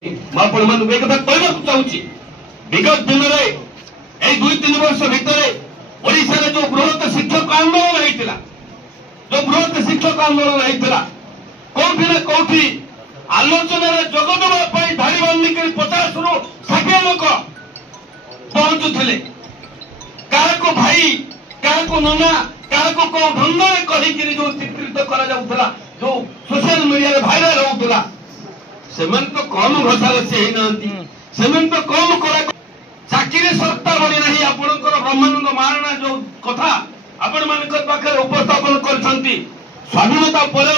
चाहूँगी विगत दिन में 2-3 वर्ष भितर ओडिशा जो बृहत शिक्षक आंदोलन होता जो बृहत शिक्षक आंदोलन होता कौटी ना कौटी आलोचना जोग देवाई धाड़ी बांधिक 50 रु 60 लोक पहुंचुले क्या भाई क्या नना क्या कौ ढंग कहीकि जो चित्रित करा जो सोशल मीडिया भाइराल होता से तो कम घोषार से तो कम करा चाकरी सत्ता बड़ी नहीं आपणकर ब्रह्मानंद महाराणा जो कथा आपण मान पाखे उपस्थापन कर स्वाधीनता पर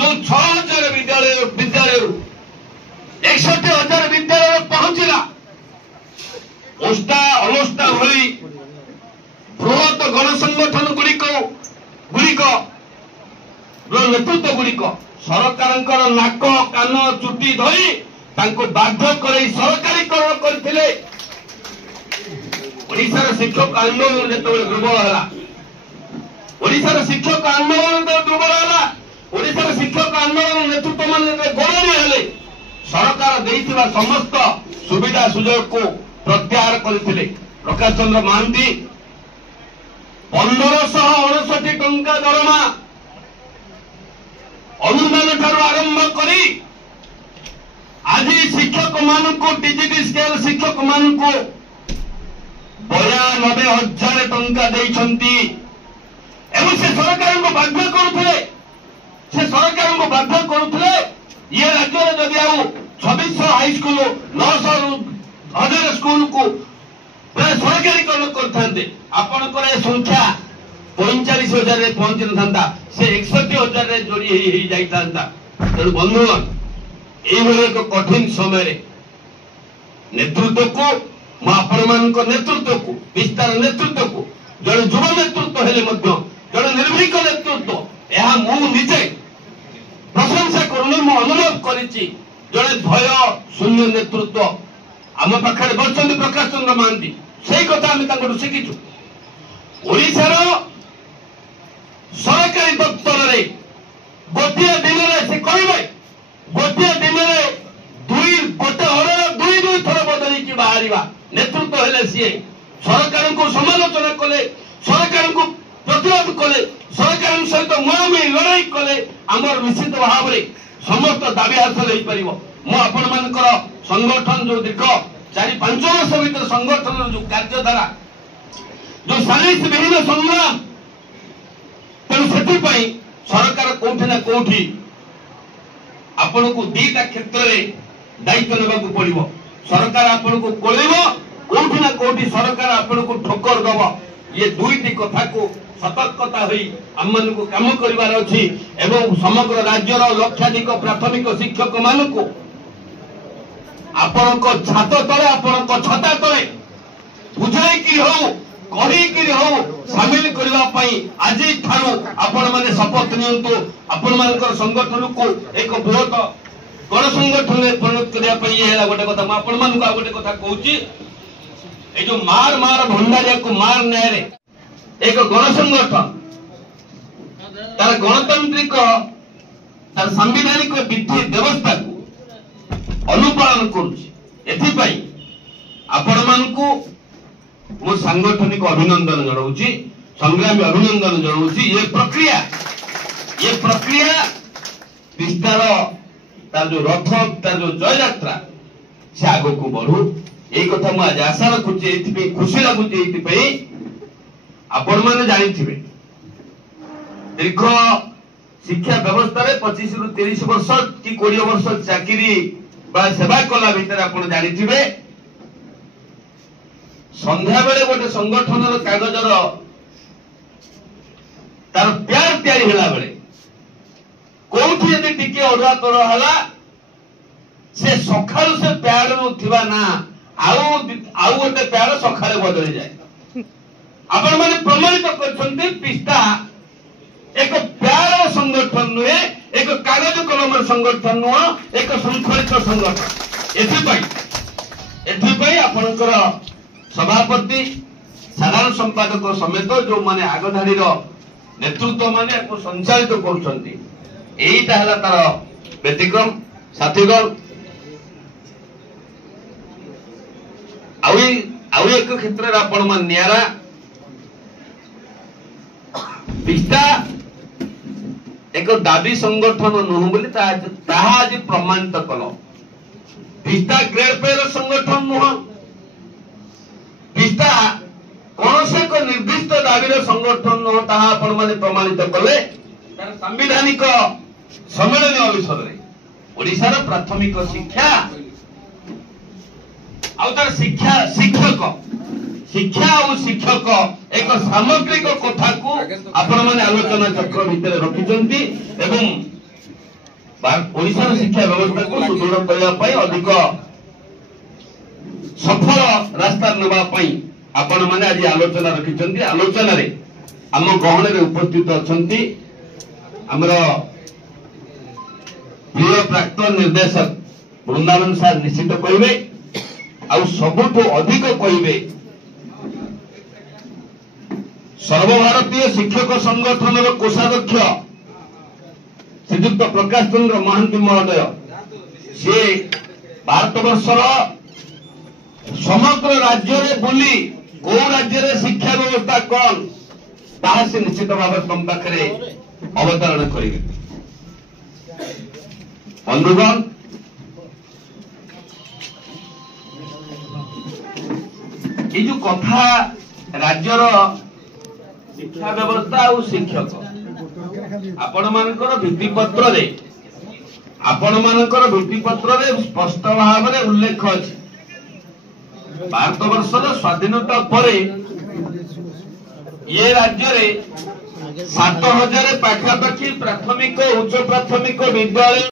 जो 6000 विद्यालय 61,000 विद्यालय पहुंचला ओस्टा अलोस्टा भली बृहत गणसंगठन गुड़िक नेतृत्व गुड़िक सरकार नाक कान चुटी धरी बाध्य कर सरकारीकरण करते ओडिशार शिक्षक आंदोलन जो दुर्बल है ओडिशार शिक्षक आंदोलन जो दुर्बल है ओडिशार शिक्षक आंदोलन नेतृत्व मान गौरवी हेले सरकार देइथिबा समस्त सुविधा सुजोग को प्रत्याहार करथिले। प्रकाश चंद्र महांती 1559 टंका दरमा अनुदान ठारू आरंभ करी आज शिक्षक मान को डीजीटी स्केल शिक्षक मान को 92,000 टंका देइछंती एवं से सरकार को बाध्य करुले से सरकार को बाध्य करुले ये राज्य में जदि आउ 2600 हाईस्कूल 900 स्कूल को प्राय सरकारीकरण करते आपणकर संख्या 45,000 पहुंची ना से 61,000 जोड़ी जाता तेणु बंधुगण ये एक कठिन समय नेतृत्व को नेतृत्व को विस्तार नेतृत्व को जड़े युव नेतृत्व हेले जड़े निर्भीक नेतृत्व यह मुझे प्रशंसा करूनी मु अनुभव करी जड़े भय शून्य नेतृत्व आम पाखे बच्चन प्रकाश चंद्र महांती से कथा आम शिखीचु ओडिशार सरकारी दफ्तर में गोटे दिन से कहे गोटे दिन गोटे हर दुई थर बदल की बाहर नेतृत्व हेले सी सरकार को समालोचना कले सरकार को प्रतिरोध कले सरकार सहित मुहांमुही लड़ाई कले आमर निश्चित भाव में समस्त दाबी हासिल हो पार मुझ संगठन जो दीर्घ 4-5 वर्ष भर संगठन जो कार्यधारा जो सालिस विहीन संग्राम तेणु से सरकार कौटी ना कौटी आपण को 2टा क्षेत्र में दायित्व नेबाकू पड़िबो। सरकार आपण को कोलेबो कौटी ना कौटी सरकार आपण को ठोकर दब ये 2टी कथा को सतर्कता हुई आम मान को काम करिवार अछि एवं समग्र राज्यर लक्षाधिक प्राथमिक शिक्षक मान को आपण को छात तले आपण को छता तले बुझाई कि हो कही कि हो शामिल करबा पई आज ठारू आपण माने शपथ नियंतु आपण मानकर संगठन को एक बृहत गण संगठन में परिणत करबा पई हेला गोटे कथा म आपण मान को गोटे कथा कहूची ए जो मार भंडारिया को मार न्याय रे एक गण संगठन तार गणतांत्रिक तार संवैधानिक विधि व्यवस्था को अनुपालन करुछि एथि आपण मान को मो सांगठनिक अभिनंदन जनाऊँगी संग्रामी अभिनंदन जनाऊँगी ये प्रक्रिया विस्तार तार जो रथ तार जो जय यात्रा से आग को बढ़ू ये कथा मुझे आशा रखुची खुशी लगुच आपण मैंने जानी दीर्घ शिक्षा व्यवस्था 25 रु 30 वर्ष कि 20 वर्ष चाकरी सेवा कला भीतर आप जानी संध्या बेले गोटे संगठन कागजर तार प्यार तैयारी होला बेले कोठी यदि टिके अरुआ तर हला से सखाळु से प्यार नु थिबा ना आउ गोटे प्यार सखाळे बदली जाए आपण माने प्रमाणित करछन्ते पिस्ता एक प्यार संगठन नुहे एक कागज कलम संगठन नुह एक शृंखलित संगठन एथि आपणकर सभापति साधारण संपादक समेत जो माने आगधाड़ी नेतृत्व माने संचालित करुछन्ति एईटा हला तार व्यतिक्रम साथीगण आउ एक क्षेत्र आपण मन नियारा पिस्ता एक दाबी संगठन नुह बोली आज प्रमाणित कल पिस्ता ग्रेड पे संगठन नुह पिस्ता कौन से एक निर्दिष्ट दाबी संगठन नुह ताहा आपण माने प्रमाणित कले संविधानिक सम्मेलन अवसर में ओडिशार प्राथमिक शिक्षा आउ तार शिक्षा शिक्षक शिक्षा और शिक्षक एक सामग्रिक कथा को आपण माने आलोचना चक्र भितर रखिचंती एवं ओडिशार शिक्षा व्यवस्था को सुदृढ़ करबा पई अधिक सफल रास्ता नेबा पई आपण माने आज आलोचना रखिचंती आलोचना रे हम गहन रे उपस्थित अछंती हमरो प्रिय प्राक्तन निर्देशक वृंदावन सर निश्चित कहिबे आउ सबुठु अधिक कहिबे सर्वभारतीय शिक्षक संगठन कोषाध्यक्ष श्रीयुक्त प्रकाश चंद्र महांती महोदय से भारत वर्षर समग्र राज्य रे बुली को राज्य रे शिक्षा व्यवस्था कौन ताहा से निश्चित भाव तुम पाखे अवतरण करेंगे बंधुगण ये जो कथा राज्यर शिक्षा व्यवस्था और शिक्षक आपण मानकर भित्तिपत्र रे स्पष्ट भाव में उल्लेख अछि भारत वर्षर स्वाधीनता पर ये राज्य रे 7000 पाखापाखि प्राथमिक उच्च प्राथमिक विद्यालय